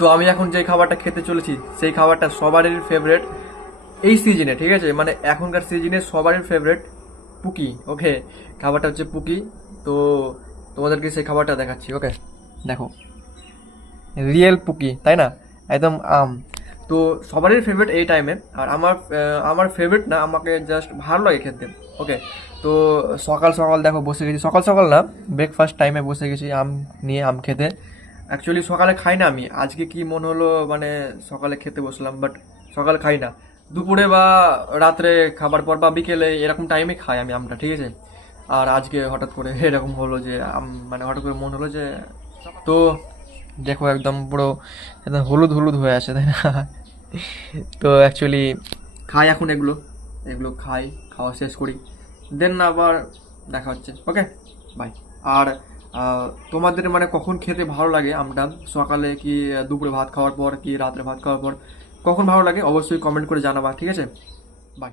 তো আমি এখন যে খাবারটা খেতে চলেছি সেই খাবারটা সবারই ফেভারিট এই সিজনে, ঠিক আছে, মানে এখনকার সিজনে সবারই ফেভারিট পুকি। ওকে, খাবারটা হচ্ছে পুকি। তো তোমাদেরকে সেই খাবারটা দেখাচ্ছি। ওকে, দেখো, রিয়েল পুকি, তাই না, একদম আম। তো সবারই ফেভারিট এই টাইমে, আর আমার ফেভারিট না, আমাকে জাস্ট ভালো লাগে খেতে। ওকে, তো সকাল সকাল দেখো বসে গেছি, সকাল সকাল না, ব্রেকফাস্ট টাইমে বসে গেছি আম নিয়ে, আম খেতে। অ্যাকচুয়ালি সকালে খাই না আমি, আজকে কি মন হলো মানে সকালে খেতে বসলাম, বাট সকালে খাই না, দুপুরে বা রাত্রে খাবার পর বা বিকেলে এরকম টাইমে খাই আমি আমটা, ঠিক আছে। আর আজকে হঠাৎ করে এরকম হলো যে মানে হঠাৎ করে মন হলো যে, তো দেখো একদম পুরো একদম হলুদ হলুদ হয়ে আছে, তাই না? তো অ্যাকচুয়ালি খাই এখন এগুলো, এগুলো খাই, খাওয়া শেষ করি, দেন না আবার দেখা হচ্ছে। ওকে, বাই। আর তোমাদের মানে কখন খেতে ভালো লাগে আমটা, সকালে কি দুপুরে ভাত খাওয়ার পর কি রাত্রে ভাত খাওয়ার পর, কখন ভালো লাগে অবশ্যই কমেন্ট করে জানাবা, ঠিক আছে। বাই।